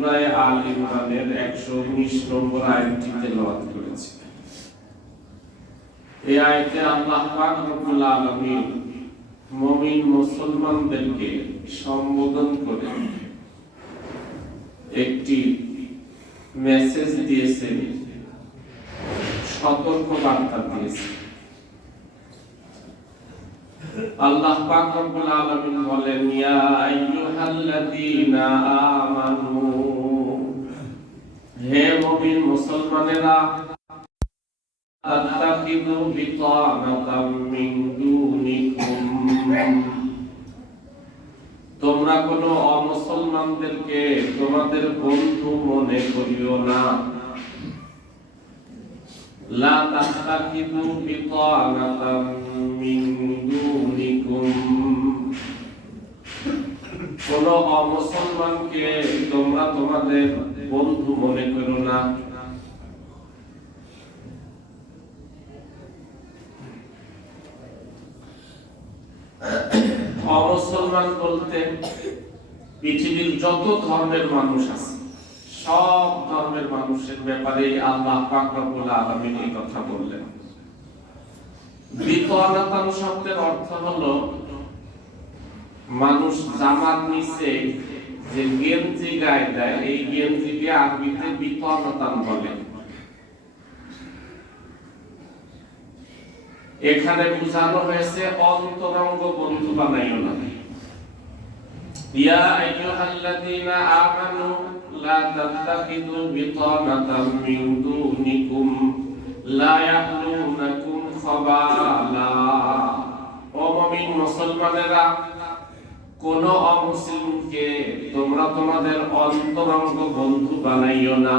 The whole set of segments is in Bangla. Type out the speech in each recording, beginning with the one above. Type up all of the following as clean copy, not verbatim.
সূরা আল ইমরানের 119 নম্বর আয়াতটি তেলাওয়াত করেছি। এই আয়াতে আল্লাহ পাক রব্বুল আলামিন মুমিন মুসলমানদেরকে সম্বোধন করে একটি মেসেজ দিয়েছেন, সতর্ক বার্তা দিয়েছেন। আল্লাহ পাক রব্বুল আলামিন বলেন, ইয়া আইয়ুহাল্লাযীনা আমানু, হে মুমিন মুসলমানেরা, তাত্তাকিযু বিতানাতাম মিন দুনিকুম, তোমরা কোন অমুসলমানদেরকে তোমাদের বন্ধু মনে করিও না। লা তাত্তাকিযু বিতানাতাম মিন দুনিকুম, কোন অমুসলমানকে তোমরা তোমাদের বন্ধু মনে করো না। অমুসলমান বলতে পৃথিবীর যত ধর্মের মানুষ আছে, সব ধর্মের মানুষের ব্যাপারে আল্লাহ পাক রব্বুল আলামিন এই কথা বললেন। বিতানাতাম শব্দের অর্থ হলো মানুষ জামার নিচে যে গেঞ্জি গায়ে দেয়, এই গেঞ্জিকে আরবিতে বিতানাতাম বলে। এখানে বোঝানো হয়েছে অন্তরঙ্গ বন্ধু বানাইও না। ইয়া আইয়ুহাল্লাযীনা আমানু লা তাত্তাখিযু বিতানাতাম মিন দুনিকুম লা ইয়াহলুনাকুম খাবালা, ও মুমিন মুসলমানেরা, কোন অমুসলিমকে তোমরা তোমাদের অন্তরঙ্গ বন্ধু বানাইও না।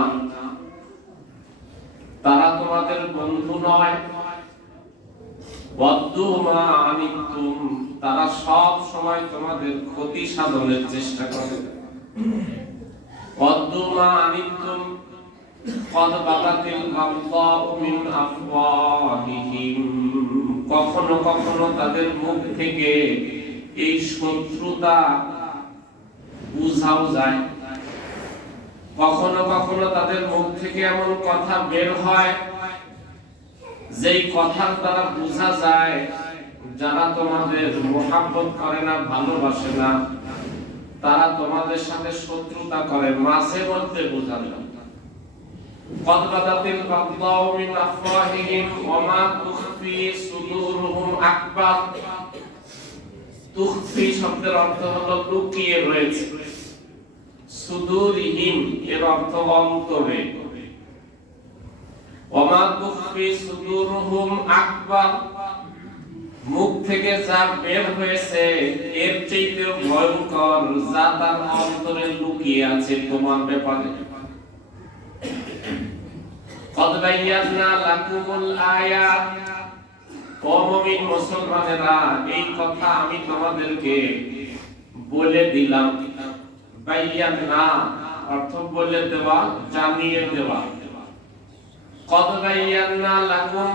তারা তোমাদের বন্ধু নয়। ওয়াদ্দু মা আনিতুম, তারা সব সময় তোমাদের ক্ষতি সাধনের চেষ্টা করে। ওয়াদ্দু মা আনিতুম ক্বাদ বাগাতিল বাগদাউ মিন আফওয়াহিহিম, কখনো কখনো তাদের মুখ থেকে এই শত্রুতা বুঝাও যায়। কখনো কখনো তাদের মুখ থেকে এমন কথা বের হয় যেই কথার দ্বারা বোঝা যায় যারা তোমাদের মুহাব্বত করে না, ভালোবাসে না, তারা তোমাদের সাথে শত্রুতা করে। মাঝে মধ্যে বোঝা যায়। ক্বাদ বাদাতিল বাগদাউ মিন আফওয়াহিহিম ওয়া মা তুখফি সুদুরুহুম আকবার। তুখফি শব্দের অর্থ হলো লুকিয়ে রয়েছে। সুদুরিহিম এর অর্থ অন্তরে। ওয়া মা তুখফি সুদুরুহুম আকবার, মুখ থেকে যা বের হয়েছে এর চাইতেও ভয়ঙ্কর যা তার অন্তরে লুকিয়ে আছে তোমার ব্যাপারে। ক্বাদ বায়্যানা লাকুমুল আয়াত, ও মুমিন মুসলমানেরা, এই কথা আমি তোমাদেরকে বলে দিলাম। বায়্যানা অর্থ বলে দেওয়া, জানিয়ে দেওয়া। ক্বাদ বায়্যানা লাকুম,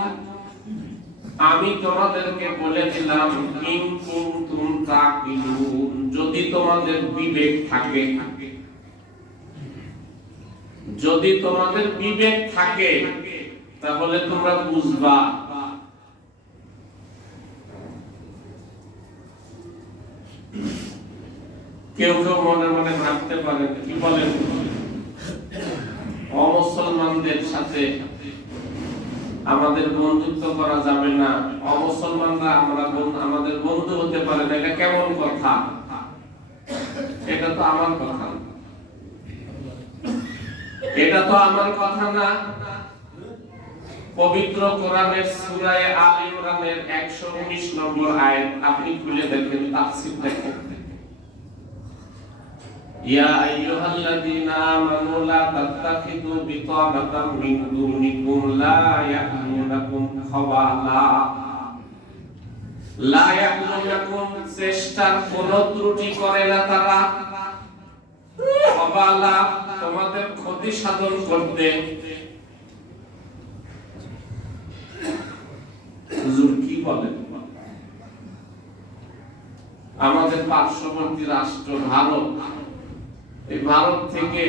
আমি তোমাদেরকে বলে দিলাম। ইন কুনতুম তাকিলুন, যদি তোমাদের বিবেক থাকে, যদি তোমাদের বিবেক থাকে তাহলে তোমরা বুঝবা। কেউ কেউ মনে মনে ভাবতে পারেন, কি বলেন, অমুসলমানদের সাথে আমাদের বন্ধুত্ব করা যাবে না, অমুসলমানরা আমাদের বন্ধু হতে পারে না, এটা কেমন কথা? এটা তো আমার কথা না, এটা তো আমার কথা না। পবিত্র কোরআনের সূরা আল ইমরানের 119 নম্বর আয়াত আপনি খুলে দেখেন, তাফসীর দেখেন। ইয়া আইয়ুহাল্লাযীনা আমানু লা তাত্তাখিযু বিতানাতাম মিন দুনিকুম লা ইয়াহলুনাকুম খাবালা, লা ইয়াহলুনাকুম চেষ্টার কোনো ত্রুটি করে না তারা, খাবালা তোমাদের ক্ষতি সাধন করতে। হুজুর কি বলেন? আমাদের পার্শ্ববর্তী রাষ্ট্র ভারত, এই ভারত থেকে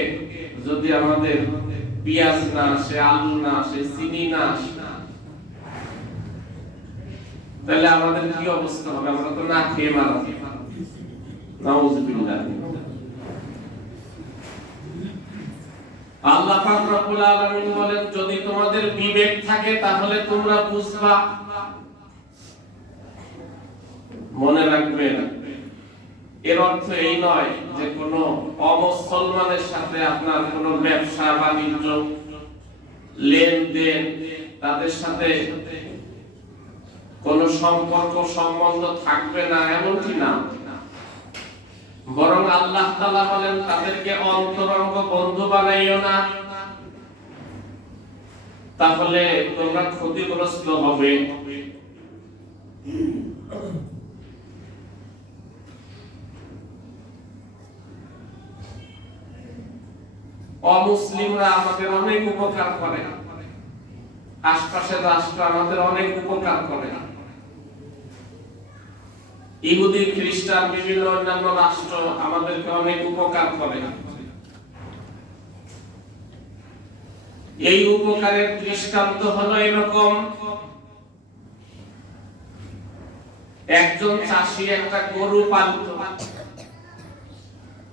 যদি আমাদের পেঁয়াজ না আসে, আলু না আসে, চিনি না আসে, তাহলে আমাদের কি অবস্থা হবে? আমরা তো না খেয়ে মারা যাব। নাউযুবিল্লাহ। আল্লাহ পাক রব্বুল আলামিন বলেন, যদি তোমাদের বিবেক থাকে তাহলে তোমরা বুঝবা। মনে রাখবেন, এর অর্থ এই নয় যে কোন অমুসলমানের সাথে আপনার কোনো ব্যবসা বাণিজ্য, লেনদেন, তাদের সাথে কোন সম্পর্ক সম্বন্ধ থাকবে না, এমনটি না। বরং আল্লাহ তাআলা বলেন, তাদেরকে অন্তরঙ্গ বন্ধু বানাইও না, তাহলে তোমরা ক্ষতিগ্রস্ত হবে। অমুসলিমরা আমাদের অনেক উপকার করে, আশপাশের রাষ্ট্র আমাদের অনেক উপকার করে, ইহুদি খ্রিস্টান বিভিন্ন অন্যান্য রাষ্ট্র আমাদেরকে অনেক উপকার করে। এই উপকারের দৃষ্টান্ত হলো এরকম, একজন চাষী একটা গরু পালত।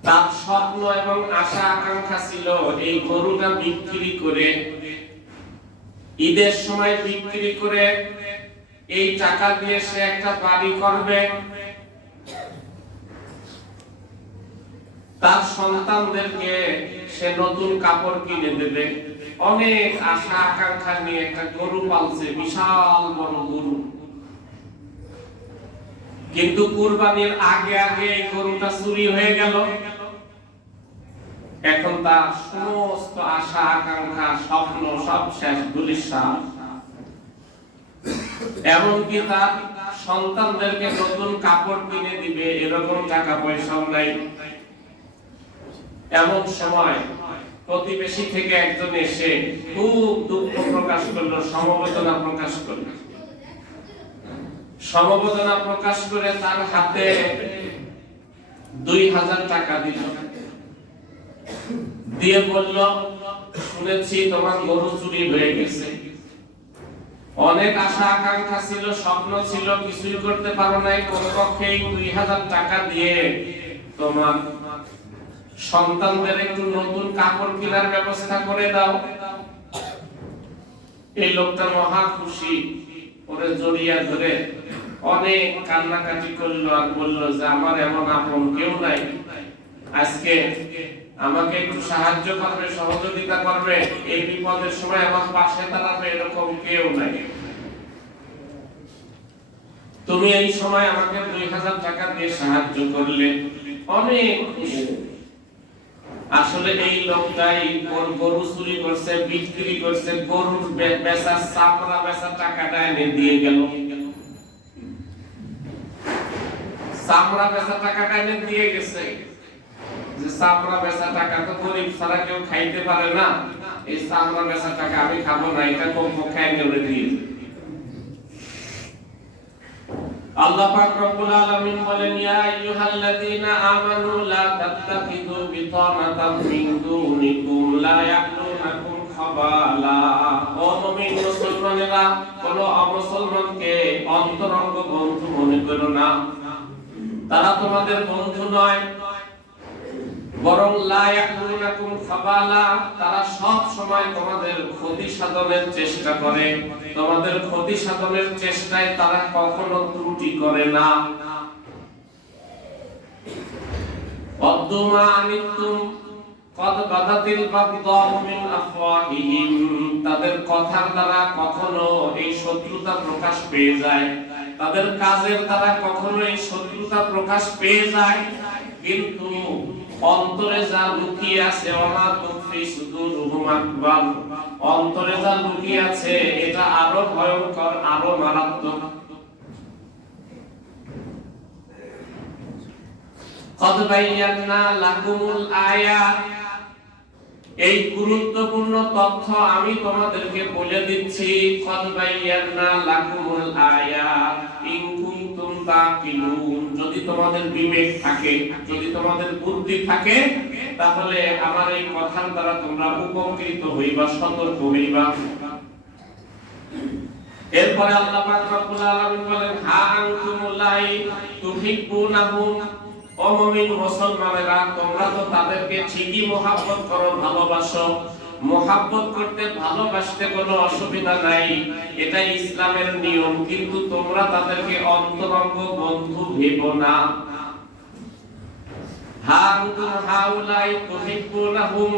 তার স্বপ্ন এবং আশা আকাঙ্ক্ষা ছিল এই গরুটা বিক্রি করে, ঈদের সময় বিক্রি করে এই টাকা দিয়ে সে একটা বাড়ি করবে, তার সন্তানদেরকে সে নতুন কাপড় কিনে দেবে। অনেক আশা আকাঙ্ক্ষা নিয়ে একটা গরু পালছে, বিশাল বড় গরু। কিন্তু কুরবানির আগে আগে এই গরুটা চুরি হয়ে গেল। এখন তার সমস্ত আশা আকাঙ্ক্ষা স্বপ্ন সব শেষ, ধূলিসাৎ। এমনকি তার সন্তানদেরকে নতুন কাপড় কিনে দিবে এরকম টাকা পয়সাও নাই। এমন সময় প্রতিবেশী থেকে একজন এসে খুব দুঃখ প্রকাশ করলো, সমবেদনা প্রকাশ করলো। সমবেদনা প্রকাশ করে তার হাতে 2000 টাকা দিল, দিয়ে বলল, শুনেছি তোমার গরু চুরি হয়ে গেছে, অনেক আশা আকাঙ্ক্ষা ছিল, স্বপ্ন ছিল, কিছুই করতে পারো নাই, কমপক্ষে 2000 টাকা দিয়ে তোমার সন্তানদের একটু নতুন কাপড় কেনার ব্যবস্থা করে দাও। এই লোকটা মহা খুশি, ওরে জড়িয়ে ধরে অনেক কান্নাকাটি করলো আর বললো যে আমার এমন আপন কেউ নাই, আজকে আমাকে একটু সাহায্য করবে, সহযোগিতা করবে, এই বিপদের সময় আমার পাশে দাঁড়াবে, এরকম কেউ নাই। তুমি এই সময় আমাকে 2000 টাকা দিয়ে সাহায্য করলে, অনেক খুশি। আসলে এই লোকটাই গরু চুরি করছে, বিক্রি করছে, গরুর বেচা, চামড়া বেচা টাকাটা এনে দিয়ে গেল। চামড়া বেচা টাকাটা এনে দিয়ে গেছে, যে চামড়া বেচা টাকা তো গরিব ছাড়া কেউ খাইতে পারে না, এই চামড়া বেচা টাকা আমি খাবো না, এটা কমপক্ষে এনে দিয়ে। আল্লাহ পাক রব্বুল আলামিন বলেন, ইয়া আইয়ুহাল্লাযীনা আমানু লা তাত্তাখিযু বিতানাতাম মিন দুনিকুম লা ইয়াকুনুকুম খাবালা। ও মুমিন মুসলমানেরা, কোন অমুসলমানকে অন্তরঙ্গ বন্ধু মনে করো না, তারা তোমাদের বন্ধু নয়, বরং লা ইয়াকুনুকুম খাবালা, তারা সব সময় তোমাদের ক্ষতি সাধনের চেষ্টা করে, তোমাদের ক্ষতি সাধনের চেষ্টায় তারা কখনো ত্রুটি করে না। অদ্দুমা আনিতুম কদ বাদাতিল বাগদাউ মিন আফওয়াহিহিম, তাদের কথার দ্বারা কখনো এই শত্রুতা প্রকাশ পেয়ে যায়, তাদের কাজের দ্বারা কখনো এই শত্রুতা প্রকাশ পেয়ে যায়, কিন্তু অন্তরে যা লুকিয়ে আছে, ওমা তুখফি সুদুরুহুম আকবার, অন্তরে যা লুকিয়ে আছে এটা আরো ভয়ঙ্কর, আরো মারাত্মক। কদ বায়ান্না লাকুমুল আয়াত, এই গুরুত্বপূর্ণ তথ্য আমি তোমাদেরকে বলে দিচ্ছি। কদ বায়ান্না লাকুমুল আয়াত ইন কুনতুম তাকিলুন, যদি তোমাদের বিবেক থাকে, যদি তোমাদের বুদ্ধি থাকে, তাহলে আমার এই কথার দ্বারা তোমরা উপকৃত হইবা, সতর্ক হইবা। এরপরে আল্লাহ পাক রব্বুল আলামিন বলেন, হা আনতুমুল্লাই তুহিব্বুনাহুম, ও মুমিন মুসলমানেরা, তোমরা তো তাদেরকে ঠিকই মহব্বত করো, ভালোবাসো। মহব্বত করতে, ভালোবাসতে কোনো অসুবিধা নাই, এটা ইসলামের নিয়ম, কিন্তু তোমরা তাদেরকে অন্তরঙ্গ বন্ধু ভেবো না। হা আনতুম হাউলাই তুহিব্বুনাহুম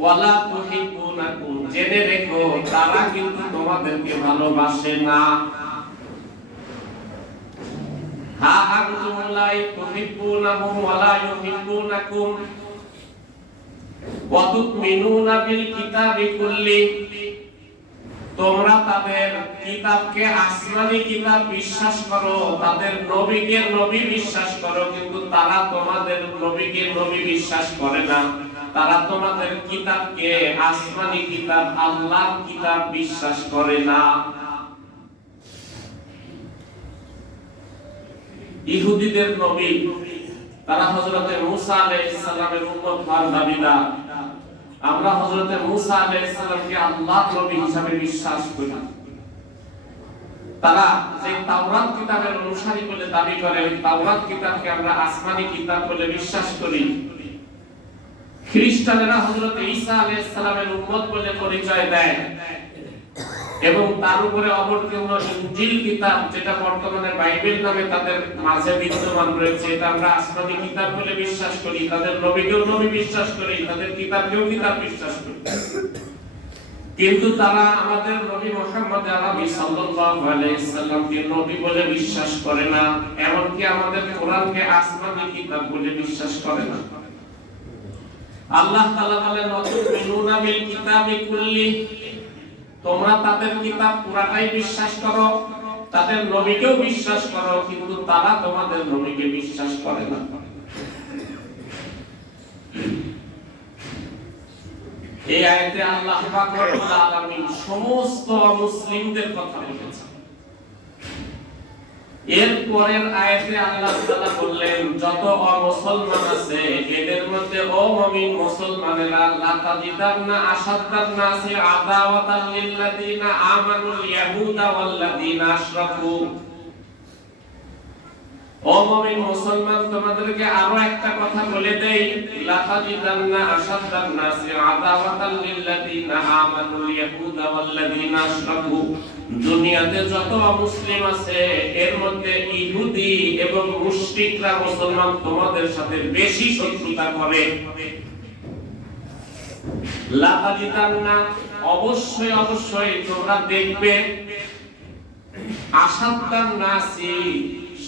ওয়ালা তুহিব্বুনাকুম, জেনে রেখো তারা কিন্তু তোমাদেরকে ভালোবাসে না। হা আনতুম লা তুহিব্বুনাহুম ওয়ালা ইউহিব্বুনাকুম ওয়া তুমিনুনা বিল কিতাবি কুল্লি, তোমরা তাদের কিতাবকে, আসমানি কিতাব বিশ্বাস করো, তাদের নবীকে নবী বিশ্বাস করো, কিন্তু তারা তোমাদের নবীকে নবী বিশ্বাস করে না। তারা তোমাদের কিতাবকে, আসমানি কিতাব, আল্লাহর কিতাব বিশ্বাস করে না। ইহুদিদের নবী তারা হযরতে মূসা আলাইহিস সালামের উম্মত হওয়ার দাবিদার। আমরা হযরতে মূসা আলাইহিস সালামকে আল্লাহর নবী হিসেবে বিশ্বাস করি। তারা যে তাওরাত কিতাবের অনুসারী বলে দাবি করে, ওই তাওরাত কিতাবকে আমরা আসমানি কিতাব বলে বিশ্বাস করি। খ্রিস্টানেরা হযরত ঈসা আলাইহিস সালামের উম্মত বলে পরিচয় দেয় এবং তার উপরে অবতীর্ণ ইনজিল কিতাব, যেটা বর্তমানে বাইবেল নামে তাদের মাঝে বিদ্যমান রয়েছে, এটা আমরা আসমানি কিতাব বলে বিশ্বাস করি। তাদের নবীকেও নবী বিশ্বাস করি, তাদের কিতাবকেও কিতাব বিশ্বাস করি। কিন্তু তারা আমাদের নবী মুহাম্মদ আরবি সাল্লাল্লাহু আলাইহি সাল্লামকে নবী বলে বিশ্বাস করে না, এমনকি আমাদের কোরআনকে আসমানি কিতাব বলে বিশ্বাস করে না। আল্লাহ তাআলা বলেন, ওয়াতুমিনুনা বিল কিতাবি কুল্লি, তোমরা তাদের কিতাব পুরাটাই বিশ্বাস করো, তাদের নবীকেও বিশ্বাস করো, কিন্তু তারা তোমাদের নবীকে বিশ্বাস করে না। এই আয়াতে আল্লাহ পাক রব্বুল আলামিন সমস্ত মুসলিমদের কথা বলেছেন। এর পরের আয়াতে আল্লাহ তাআলা বললেন, যত অমুসলমান আছে এদের মধ্যে ও মুমিন মুসলমানেরা, লা তাজিদান্না আশাদ্দান নাসি আদাওয়াতাল লিল্লাযিনা আমানুল ইয়াহুদা ওয়াল্লাযিনা আশরাকু, ও মুমিন মুসলমান, তোমাদেরকে আরো একটা কথা বলে দেই, লা তাজিদান্না আশাদ্দান নাসি আদাওয়াতাল লিল্লাযিনা আমানুল ইয়াহুদা ওয়াল্লাযিনা আশরাকু, দুনিয়াতে যত মুসলিম আছে এর মধ্যে ইহুদি এবং মুশরিকরা মুসলমান তোমাদের সাথে বেশি শত্রুতা করে। লা তাজিদান্না, অবশ্যই অবশ্যই তোমরা দেখবে, আশাদ্দান নাসি,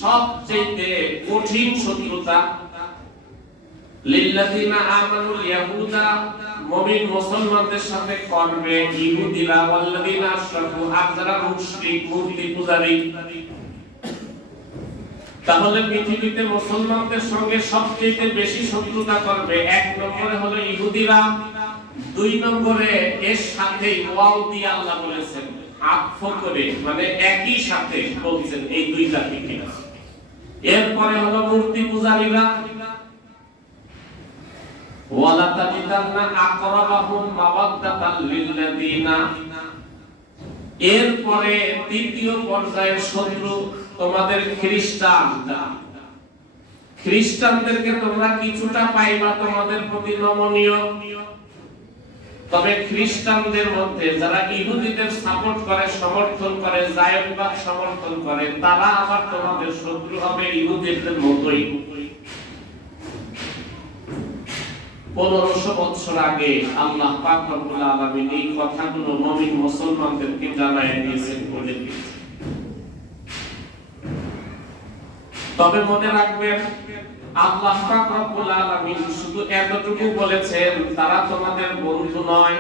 সবচেয়ে কঠিন শত্রুতা, লিল্লাযিনা আমানুল ইয়াহুদা, মুমিন মুসলমানদের সাথে করবে ইহুদিরা, ওয়াল্লাযিনা আশরাকু, আর যারা মুশরিক মূর্তি পূজারী। তাহলে পৃথিবীতে মুসলমানদের সঙ্গে সবচেয়ে বেশি শত্রুতা করবে এক নম্বরে হলো ইহুদিরা, দুই নম্বরে এর সাথে ওয়াও দিয়ে আল্লাহ বলেছেন, আতফ করে, মানে একই সাথে বলছেন এই দুই জাতিকে। এরপরে হলো মূর্তি পূজারীরা, ওয়ালা তাজিদান্না আকরাবাহুম মাওয়াদ্দাতাল লিল্লাযিনা, এরপরে তৃতীয় পর্যায়ের শত্রু তোমাদের খ্রিস্টানরা। খ্রিস্টানদেরকে তোমরা কিছুটা পাইবা তোমাদের প্রতি নমনীয়, তবে খ্রিস্টানদের মধ্যে যারা ইহুদিদের সাপোর্ট করে, সমর্থন করে, জায়নবাদ সমর্থন করে, তারা আবার তোমাদের শত্রু হবে ইহুদিদের মতোই। 1500 বছর আগে আল্লাহ পাক রব্বুল আলামিন এই কথাগুলো মুমিন মুসলমানদেরকে জানায় দিয়েছেন, বলে দিয়েছেন। তবে মনে রাখবেন, আল্লাহ পাক রব্বুল আলামিন শুধু এতটুকু বলেছেন তারা তোমাদের বন্ধু নয়,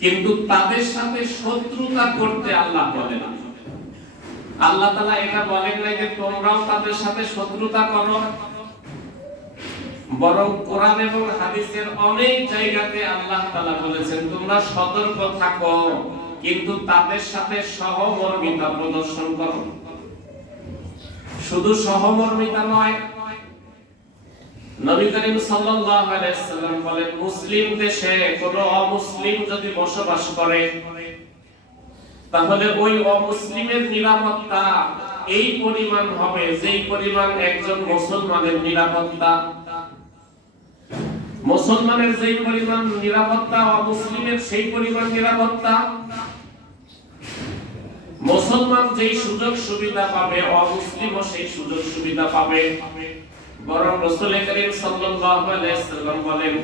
কিন্তু তাদের সাথে শত্রুতা করতে আল্লাহ বলেন না। আল্লাহ তাআলা এটা বলেন না যে তোমরাও তাদের সাথে শত্রুতা করো, বরং কোরআন এবং হাদিসের অনেক জায়গাতে আল্লাহ তাআলা বলেছেন তোমরা সতর্ক থাকো, কিন্তু তাদের সাথে সহমর্মিতা প্রদর্শন করো। শুধু সহমর্মিতা নয়, নবী করিম সাল্লাল্লাহু আলাইহি সাল্লাম বলেন, মুসলিম দেশে কোনো অমুসলিম যদি বসবাস করে তাহলে ওই অমুসলিমের নিরাপত্তা এই পরিমাণ হবে যেই পরিমাণ একজন মুসলমানের নিরাপত্তা। মুসলমানের যেই পরিমাণ নিরাপত্তা অমুসলিমের সেই পরিমাণ নিরাপত্তা। মুসলমান যেই সুযোগ সুবিধা পাবে অমুসলিমও সেই সুযোগ সুবিধা পাবে। বরং রাসূল করিম সাল্লাল্লাহু আলাইহি সাল্লাম বলেন,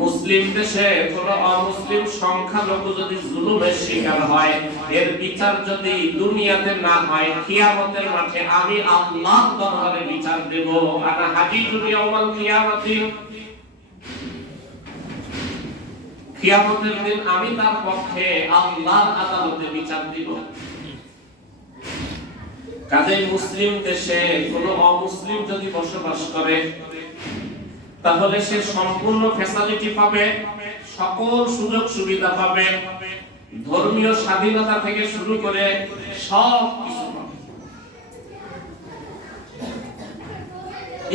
মুসলিম দেশে কোন অমুসলিম সংখ্যালঘু যদি জুলুমের শিকার হয়, এর বিচার যদি দুনিয়াতে না হয়, কিয়ামতের মাঠে আমি আল্লাহর দরবারে বিচার দেব। আনা হাজিজুল ইয়াউমাল কিয়ামতি, কিয়ামতের দিন আমি তার পক্ষে আল্লাহর আদালতে বিচার দিব। কাজেই মুসলিম দেশে কোন অমুসলিম যদি বসবাস করে তাহলে সে সম্পূর্ণ ফ্যাসিলিটি পাবে, সকল সুযোগ সুবিধা পাবে, ধর্মীয় স্বাধীনতা থেকে শুরু করে সব কিছু পাবে।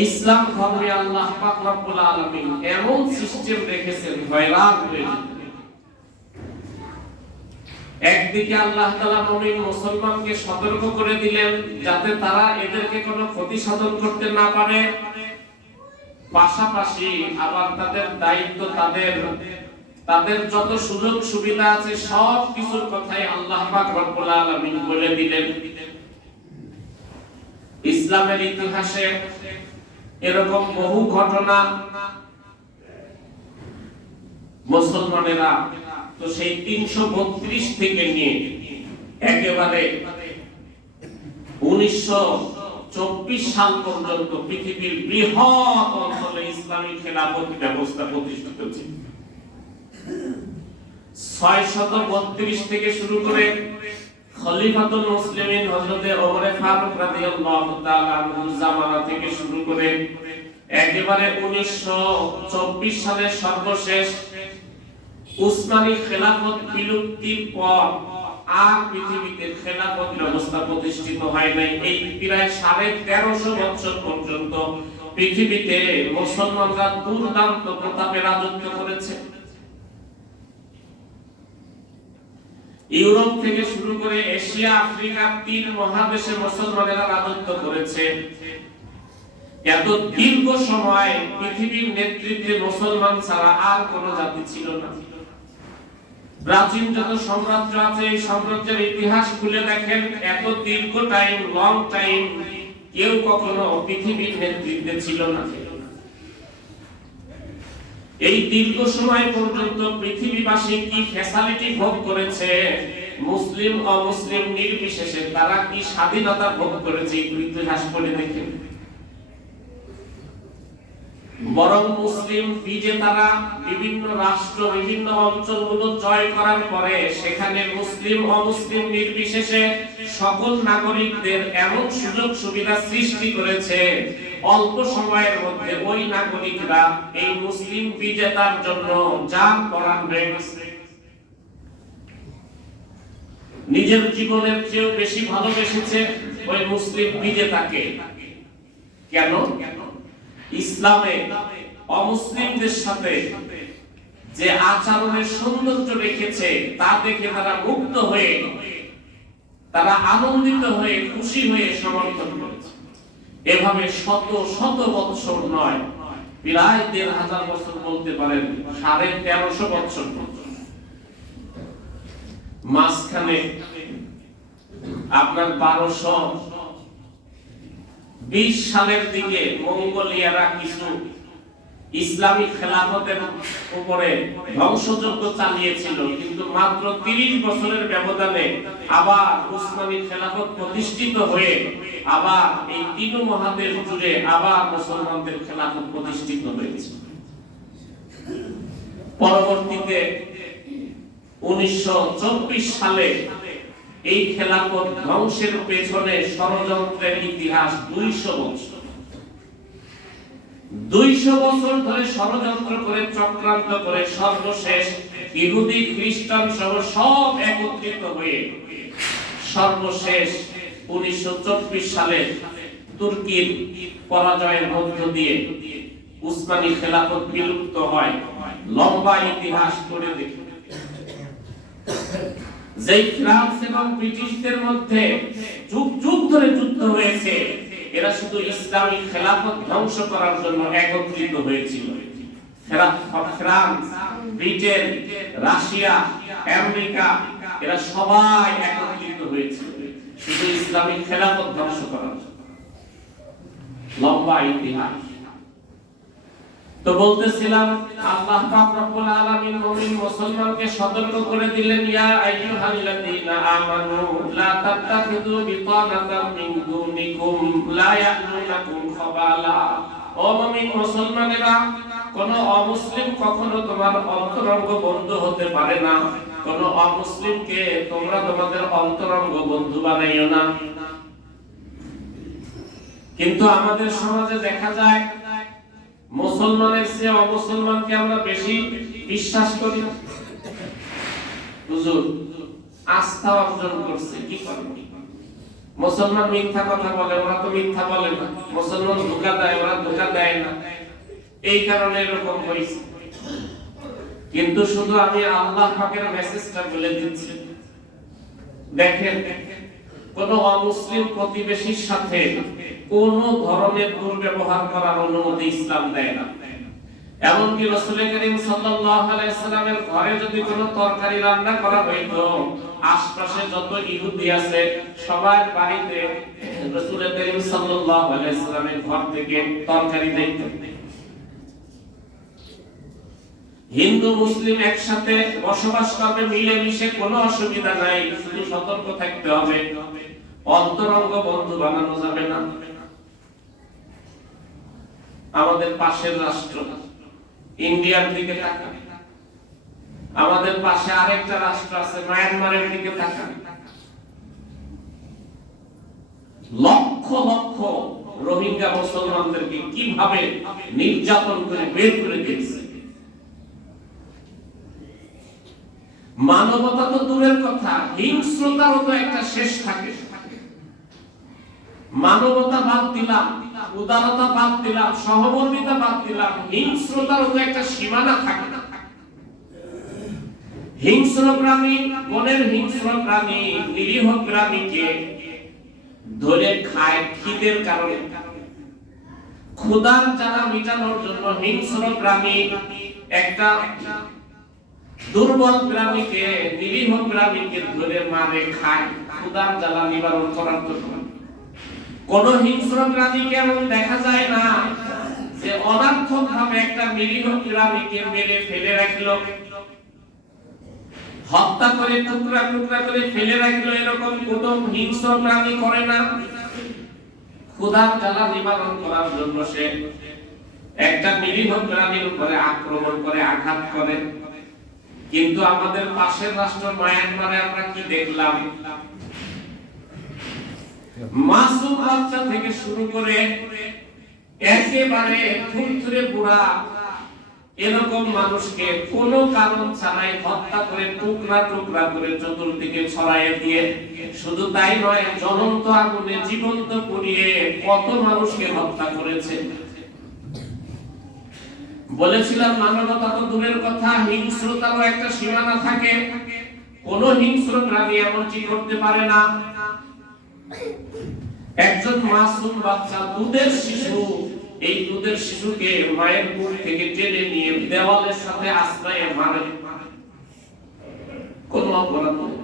ইসলাম ধর্মে আল্লাহ পাক রব্বুল আলামিন এমন সিস্টেম রেখেছেন হয়রান হয়ে যেতে। একদিকে আল্লাহ তাআলা মুমিন মুসলমানকে সতর্ক করে দিলেন যাতে তারা এদেরকে কোনো ক্ষতি সাধন করতে না পারে, পাশাপাশি আবার তাদের দায়িত্ব, তাদের যত সুযোগ সুবিধা আছে সব কিছুর কথাই আল্লাহ পাক রব্বুল আলামিন বলে দিলেন। ইসলামের ইতিহাসে এরকম বহু ঘটনা মুসলমানেরা তো সেই 332 থেকে নিয়ে একেবারে 1924 সাল পর্যন্ত পৃথিবীর বৃহৎ অঞ্চলে ইসলামী খেলাফত ব্যবস্থা প্রতিষ্ঠিত ছিল। 632 থেকে শুরু করে খলিফাতুল মুসলিমিন হযরত ওমর ফারুক রাদিয়াল্লাহু তাআলা আনহুর জামানা থেকে শুরু করে একেবারে 1924 সালের সর্বশেষ উসমানী খেলাফত বিলুপ্তির পর আর পৃথিবীতে খেলাফত ব্যবস্থা প্রতিষ্ঠিত হয় নাই। এই প্রায় 1350 বছর পর্যন্ত পৃথিবীতে মুসলমানরা দুর্দান্ত প্রতাপে রাজত্ব করেছে। ইউরোপ থেকে শুরু করে এশিয়া, আফ্রিকা, 3 মহাদেশে মুসলমানেরা রাজত্ব করেছে। এত দীর্ঘ সময় পৃথিবীর নেতৃত্বে মুসলমান ছাড়া আর কোন জাতি ছিল না। প্রাচীন যত সাম্রাজ্য আছে এই সাম্রাজ্যের ইতিহাস খুলে দেখেন, এত দীর্ঘ টাইম, লং টাইম কেউ কখনো পৃথিবীর নেতৃত্বে ছিল না। এই দীর্ঘ সময় পর্যন্ত পৃথিবীবাসী কি ফ্যাসিলিটি ভোগ করেছে, মুসলিম অমুসলিম নির্বিশেষে তারা কি স্বাধীনতা ভোগ করেছে, ইতিহাস পড়ে দেখেন। বরং মুসলিম বিজেতারা বিভিন্ন রাষ্ট্র, বিভিন্ন অঞ্চলগুলো জয় করার পরে সেখানে মুসলিম অমুসলিম নির্বিশেষে সকল নাগরিকদের এমন সুযোগ সুবিধা সৃষ্টি করেছে, অল্প সময়ের মধ্যে ওই নাগরিকরা এই মুসলিম বিজেতার জন্য জান করার হয়েছে। নিজের জীবনের চেয়েও বেশি ভালোবেসেছে ওই মুসলিম বিজেতাকে। কেন? ইসলামে অমুসলিমদের সাথে যে আচরণের সৌন্দর্য রেখেছে তা দেখে তারা মুগ্ধ হয়ে, তারা আনন্দিত হয়ে, খুশি হয়ে সমর্থন করেছে। এভাবে শত শত বছর নয়, প্রায় 1500 বছর বলতে পারেন, 1350 বছর মাঝখানে আপনার 1220 সালের দিকে মঙ্গোলিয়ারা কিছু ইসলামিক খেলাফতের উপরে ধ্বংসযজ্ঞ চালিয়েছিল, কিন্তু মাত্র 30 বছরের ব্যবধানে আবার উসমানী খেলাফত প্রতিষ্ঠিত হয়ে আবার এই 3 মহাদেশ জুড়ে আবার মুসলমানদের খেলাফত প্রতিষ্ঠিত হয়েছে। পরবর্তীতে 1924 সালে এই খেলাফত ধ্বংসের পেছনে ষড়যন্ত্রের ইতিহাস 200 বছর। 200 বছর ধরে ষড়যন্ত্র করে, চক্রান্ত করে সর্বশেষ ইহুদি খ্রিস্টান সহ সব একত্রিত হয়ে সর্বশেষ 1924 সালে তুর্কির পরাজয়ের মধ্য দিয়ে উসমানী খেলাফত বিলুপ্ত হয়, লম্বা ইতিহাস করে দেখি যেই ফ্রান্স এবং ব্রিটিশদের মধ্যে যুগ যুগ ধরে যুদ্ধ হয়েছে, এরা শুধু ইসলামী খেলাফত ধ্বংস করার জন্য একত্রিত হয়েছিল। ফ্রান্স, ব্রিটেন, রাশিয়া, আমেরিকা এরা সবাই একত্রিত হয়েছিল শুধু ইসলামী খেলাফত ধ্বংস করার জন্য। লম্বা ইতিহাস। তো বলতেছিলাম আল্লাহ পাক রব্বুল আলামিন মুমিন মুসলমানকে সতর্ক করে দিলেন, ইয়া আইয়ুহাল্লাযীনা আমানু লা তাত্তাখিযু বিতানাতাম মিন দুনিকুম লা ইয়ালুনাকুম খাবালা। ও মুমিন মুসলমানেরা, কোন অমুসলিম কখনো তোমার অন্তরঙ্গ বন্ধু হতে পারে না। কোন অমুসলিমকে তোমরা তোমাদের অন্তরঙ্গ বন্ধু বানাইও না। কিন্তু আমাদের সমাজে দেখা যায় মুসলমানের চেয়ে অমুসলমানকে আমরা বেশি বিশ্বাস করি। হুজুর আস্থা অর্জন করছে, কি করব? মুসলমান মিথ্যা কথা বলে, ওরা তো মিথ্যা বলে না। মুসলমান ধোঁকা দেয়, ওরা ধোঁকা দেয় না। এই কারণে এরকম হয়েছে। কিন্তু শুধু আমি আল্লাহ পাকের মেসেজটা বলে দিচ্ছি, দেখেন কোন অমুসলিম প্রতিবেশীর সাথে কোন ধরনের দুর্ব্যবহার করার অনুমতি ইসলাম দেয় না। এমনকি রাসূল করিম সাল্লাল্লাহু আলাইহি সাল্লামের ঘরে যদি কোনো তরকারি রান্না করা হইতো, আশপাশে যত ইহুদি আছে সবার বাড়িতে রাসূল করিম সাল্লাল্লাহু আলাইহি সাল্লামের ঘর থেকে তরকারি দিতেন। হিন্দু মুসলিম একসাথে বসবাস করবে, মিলেমিশে, কোনো অসুবিধা নাই, শুধু সতর্ক থাকতে হবে, অন্তরঙ্গ বন্ধু বানানো যাবে না। আমাদের পাশের রাষ্ট্র ইন্ডিয়ার দিকে তাকান, আমাদের পাশে আরেকটা রাষ্ট্র আছে মায়ানমারের দিকে তাকান। লক্ষ লক্ষ রোহিঙ্গা মুসলমানদেরকে কিভাবে নির্যাতন করে বের করে দিয়েছে। মানবতা তো দূরের কথা, হিংস্রতারও তো একটা শেষ থাকে। মানবতা বাদ দিলাম, উদারতা বাদ দিলাম, সহমর্মিতা বাদ দিলাম, হিংস্রতারও তো একটা সীমানা থাকে না। হিংস্র প্রাণী, বনের হিংস্র প্রাণী নিরীহ প্রাণীকে ধরে খায় খিদের কারণে। ক্ষুধার জ্বালা মিটানোর জন্য হিংস্র প্রাণী একটা দুর্বল প্রাণীকে, নিরীহ প্রাণীকে ধরে মারে খায় ক্ষুধার জ্বালা নিবারণ করার জন্য। কোন হিংস্র প্রাণীকে এমন দেখা যায় না যে অনার্থক ভাবে একটা নিরীহ প্রাণীকে মেরে ফেলে রাখলো, হত্যা করে টুকরা টুকরা করে ফেলে রাখলো। এরকম কোন হিংস্র প্রাণী করে না। ক্ষুধার জ্বালা নিবারণ করার জন্য সে একটা নিরীহ প্রাণীর উপরে আক্রমণ করে, আঘাত করে। কিন্তু আমাদের পাশের রাষ্ট্র মায়ানমারে আমরা কি দেখলাম? মাসুম বাচ্চা থেকে শুরু করে একেবারে থুরথুরে বুড়া, এরকম মানুষকে কোনো কারণ ছাড়াই হত্যা করে টুকরা টুকরা করে চতুর্দিকে ছড়াইয়ে দিয়ে, শুধু তাই নয়, জ্বলন্ত আগুনে জীবন্ত পুড়িয়ে কত মানুষকে হত্যা করেছে। বলেছিলাম মানবতা তো দূরের কথা, হিংস্রতারও একটা সীমানা থাকে। কোন হিংস্র প্রাণী এমনটি করতে পারে না। একজন মাসুম বাচ্চা, দুধের শিশু, এই দুধের শিশুকে মায়ের বুক থেকে টেনে নিয়ে দেওয়ালের সাথে আশ্রয়ে মারে, কোন অপরাধ নেই।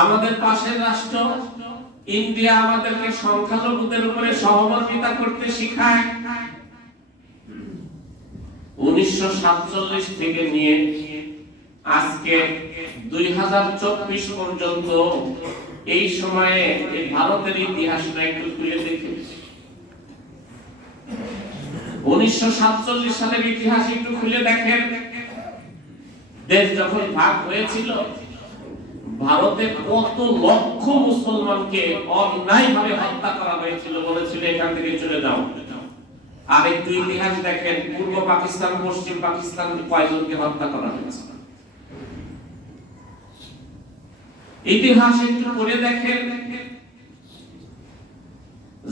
আমাদের পাশের রাষ্ট্র ইন্ডিয়া আমাদেরকে সংখ্যালঘুদের উপরে সহমর্মিতা করতে শিখায়। 1947 থেকে নিয়ে আজকে 2024 পর্যন্ত এই সময়ে ভারতের ইতিহাসটা একটু খুলে দেখে। 1947 সালের ইতিহাস একটু খুলে দেখেন। দেশ যখন ভাগ হয়েছিল, ভারতে কত লক্ষ মুসলমানকে অন্যায়ভাবে হত্যা করা হয়েছিল, বলেছিল এখান থেকে চলে যাও। আর একটু ইতিহাস দেখেন, পূর্ব পাকিস্তান, পশ্চিম পাকিস্তান কয়জনকে হত্যা করা হয়েছে। ইতিহাস একটু পড়ে দেখেন।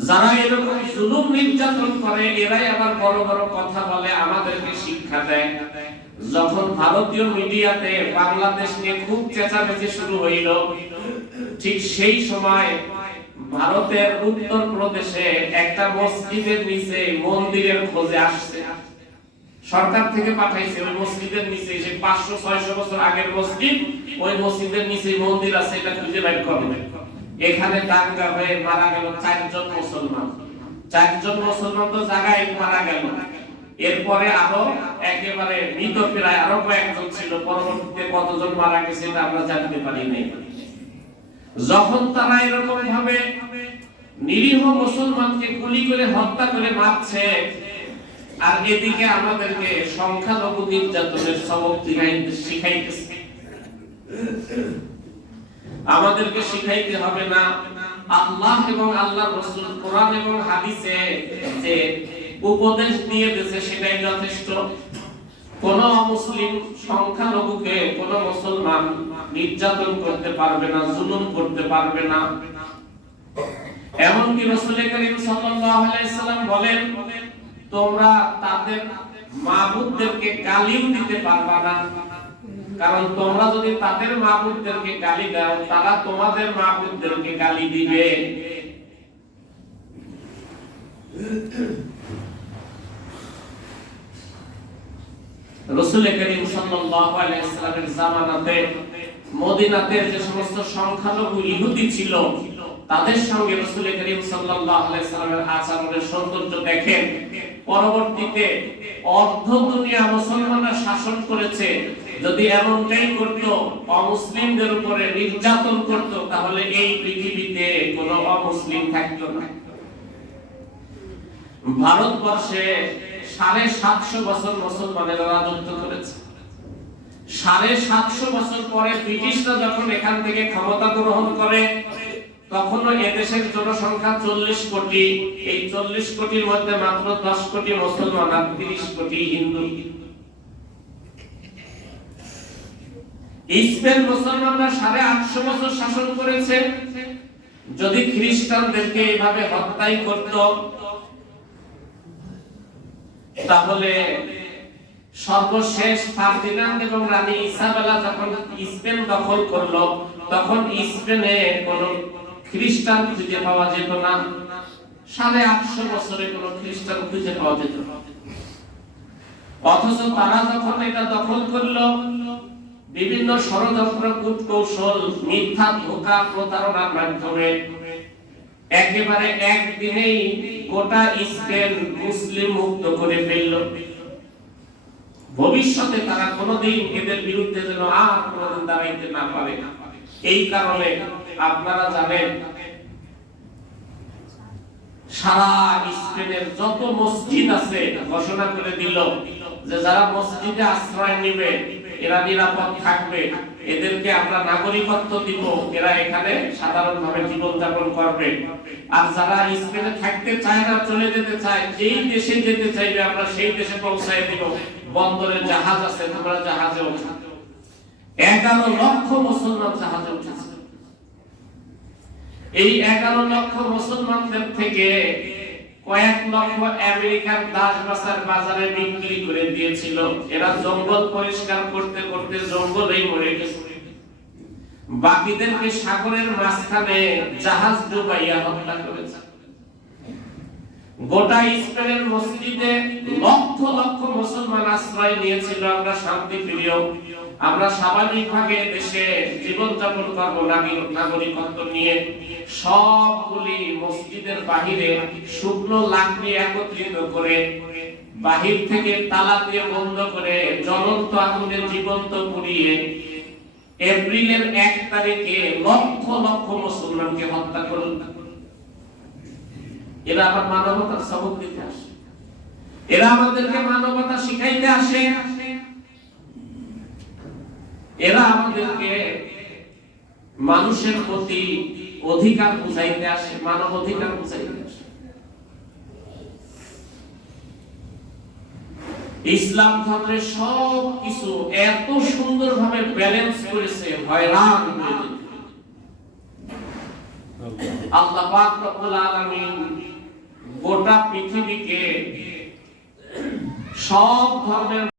যারা এরকম জুলুম নির্যাতন করে এরাই আবার বড় বড় কথা বলে, আমাদেরকে শিক্ষা দেয়। যখন ভারতীয় মিডিয়াতে বাংলাদেশ নিয়ে খুব চেঁচামেচি শুরু হইল, ঠিক সেই সময় ভারতের উত্তর প্রদেশে একটা মসজিদের নিচে মন্দিরের খোঁজে আসছে, সরকার থেকে পাঠাইছে। ওই মসজিদের নিচে, সে 500-600 বছর আগের মসজিদ, ওই মসজিদের নিচে মন্দির আছে, এটা খুঁজে বের করবে। এখানে দাঙ্গা হয়ে মারা গেল 4 জন মুসলমান। 4 জন মুসলমান তো জায়গায় মারা গেল। এরপরে আরো একেবারে মৃত প্রায় আরো কয়েকজন ছিল। পরবর্তীতে কতজন মারা গেছে এটা আমরা জানতে পারি নাই। যখন তারা এরকম ভাবে নিরীহ মুসলমানকে গুলি করে হত্যা করে মারছে, আর এদিকে আমাদেরকে সংখ্যালঘু নির্যাতনের সবক শিখাইতেছে, আমাদেরকে শিখাইতে হবে না। আল্লাহ এবং আল্লাহর রাসূল কোরআন এবং হাদিসে যে উপদেশ দিয়ে দিয়েছে সেটাই যথেষ্ট। কোন মুসলিম সংখ্যালঘুকে কোন মুসলমান নির্যাতন করতে পারবে না, জুলুম করতে পারবে না। এমনকি রাসূল করিম সাল্লাল্লাহু আলাইহি সাল্লাম বলেন, তোমরা তাদের মাবুদদেরকে গালিও দিতে পারবে না, কারণ তোমরা যদি তাদের মাবুদদেরকে গালি দাও, তারা তোমাদের মাবুদদেরকে গালি দিবে। রাসূল করিম সাল্লাল্লাহু আলাইহি ওয়াসাল্লামের জামানাতে মদিনাতে যে সমস্ত সংখ্যালঘু ইহুদি ছিল, তাদের সঙ্গে রাসূল করিম সাল্লাল্লাহু আলাইহি ওয়াসাল্লামের আচরণের সৌন্দর্য দেখেন। পরবর্তীতে অর্ধ দুনিয়া মুসলমানরা শাসন করেছে। যদি এমনটাই করত, অমুসলিমদের উপরে নির্যাতন করত, তাহলে এই পৃথিবীতে কোনো অমুসলিম থাকতো না। ভারতবর্ষে 750 বছর মুসলমানেরা রাজত্ব করেছে। 750 বছর পরে ব্রিটিশরা যখন এখান থেকে ক্ষমতা গ্রহণ করে, তখনও এদেশের জনসংখ্যা 40 কোটি। এই 40 কোটির মধ্যে মাত্র 10 কোটি মুসলমান আর 30 কোটি হিন্দু। স্পেন মুসলমানরা 850 বছর শাসন করেছে। যদি খ্রিস্টানদেরকে এইভাবে হত্যাই করত, তাহলে সর্বশেষ ফার্দিনান্দ এবং রানী ইসাবেলা যখন স্পেন দখল করলো, তখন স্পেনে কোন খ্রিস্টান খুঁজে পাওয়া যেত না। 850 বছরে কোন খ্রিস্টান খুঁজে পাওয়া যেত না। অথচ তারা যখন এটা দখল করলো, বিভিন্ন ষড়যন্ত্র, কূটকৌশল, মিথ্যা ধোঁকা, প্রতারণার মাধ্যমে একেবারে একদিনেই গোটা স্পেন মুসলিম মুক্ত করে ফেলল। ভবিষ্যতে তারা কোনোদিন এদের বিরুদ্ধে যেন আর কোনোদিন দাঁড়াইতে না পারে। এই কারণে আপনারা জানেন, সারা স্পেনের যত মসজিদ আছে ঘোষণা করে দিল যে যারা মসজিদে আশ্রয় নেবে এরা নিরাপদ থাকবে, এদেরকে আমরা নাগরিকত্ব দিব, এরা এখানে সাধারণভাবে জীবন যাপন করবে। আর যারা স্পেনে থাকতে চায় না, চলে যেতে চায়, যেই দেশে যেতে চাইবে আমরা সেই দেশে পৌঁছায় দিব। বন্দরে জাহাজ আছে, তোমরা জাহাজে ওঠো। 11 লক্ষ মুসলমান জাহাজে উঠেছে। এই 11 লক্ষ মুসলমানদের থেকে কয়েক লক্ষ আমেরিকার দাসবাসার বাজারে বিক্রি করে দিয়েছিল। এরা জঙ্গল পরিষ্কার করতে করতে জঙ্গলেই মরে গেছে। বাকিদেরকে সাগরের মাঝখানে জাহাজ ডুবাইয়া হত্যা করেছে। গোটা স্পেনের মসজিদে লক্ষ লক্ষ মুসলমান আশ্রয় নিয়েছিল। আমরা শান্তি প্রিয়, আমরা স্বাভাবিকভাবে দেশে জীবন যাপন করবো নাগরিকত্ব নিয়ে। সবগুলি মসজিদের বাহিরে শুকনো লাকড়ি একত্রিত করে, বাহির থেকে তালা দিয়ে বন্ধ করে, জ্বলন্ত আগুনে জীবন্ত পুড়িয়ে এপ্রিলের 1 তারিখে লক্ষ লক্ষ মুসলমানকে হত্যা করল। এরা আবার মানবতার সবক দিতে আসে, এরা আমাদেরকে মানবতা শিখাইতে আসে, এরা আমাদেরকে মানুষের প্রতি অধিকার বুঝাইতে আসে, মানব অধিকার বুঝাইতে আসে। ইসলাম ধর্মের সব কিছু এত সুন্দরভাবে ব্যালেন্স করেছে, হয়রান করে দিতে। আল্লাহ পাক রব্বুল আলামিন গোটা পৃথিবীকে সব ধর্মের